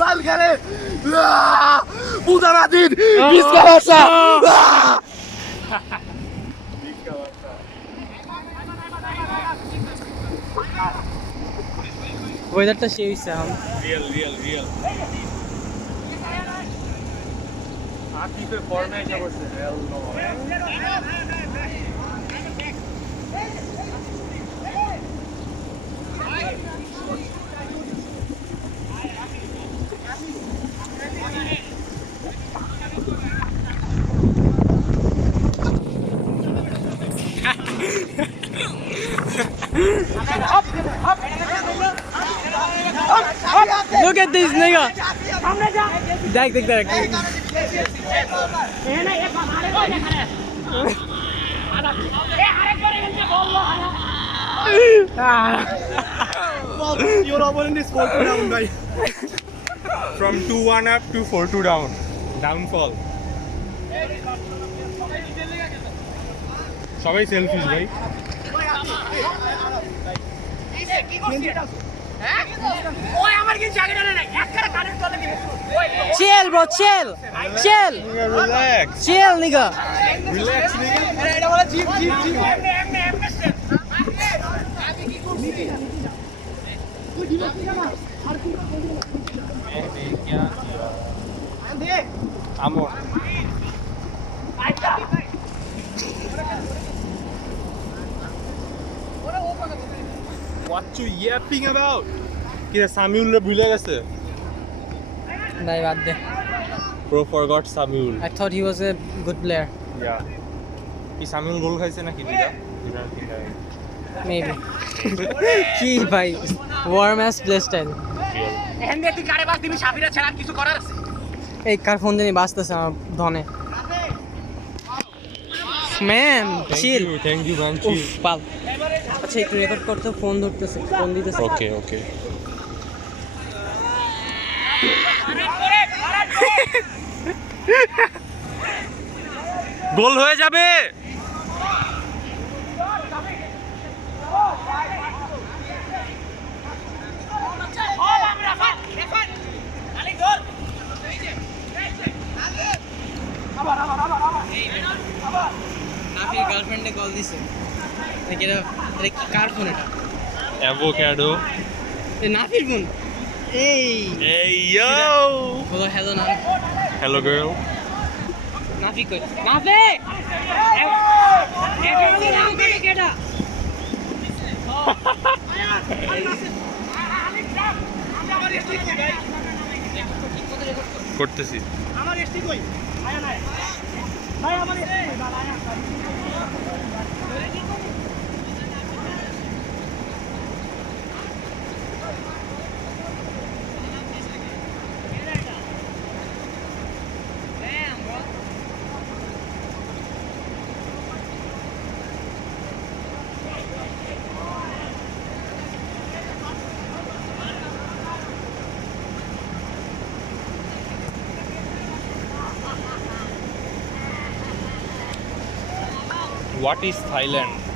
Bal খেলে বুদারাদিন বিস্কা ভাষা ওয়েদারটা সেই হইছে রিয়েল আকিফে ফর্মে এসে বসে real no Look at this nigga. देख Your opponent is 4-2 down, guy. From 2-1 up to 4-2 down. Downfall. সবাই সেলফিশ ভাই chill bro chill nigga relax nigga এটা বলে জিপ আমর What you yapping about? কি সামিউল রে ভুলে গেছে নাই বাদ দে Bro forgot Samuel. I thought he was a good player Yeah. কি সামিউল গোল খাইছে নাকি দিদা maybe কি ভাই warm ass play style এখান দিয়ে তুই কারে বাস দিবি সাফিরা ছাড়া কিছু করার আছে এই কার ফোন জানি বাজতেছে আমার ধনে man chill Thank you man. Chill. পাল আচ্ছা একটু রেকর্ড করতে ফোন ধরতেছে ফোন দিতেছে Okay. গোল হয়ে যাবে নাফির গার্লফ্রেন্ডে কল দিছে এটা কার ফোন এটা অ্যাভোকাডো এই নাফির ফোন এই Hey yo. বলো হ্যালো না Hello girl. নাফি কই নাফি কেডা করতেছি আমার এসটি কই আয়া না ভাই আমার এসটি আয়া What is Thailand?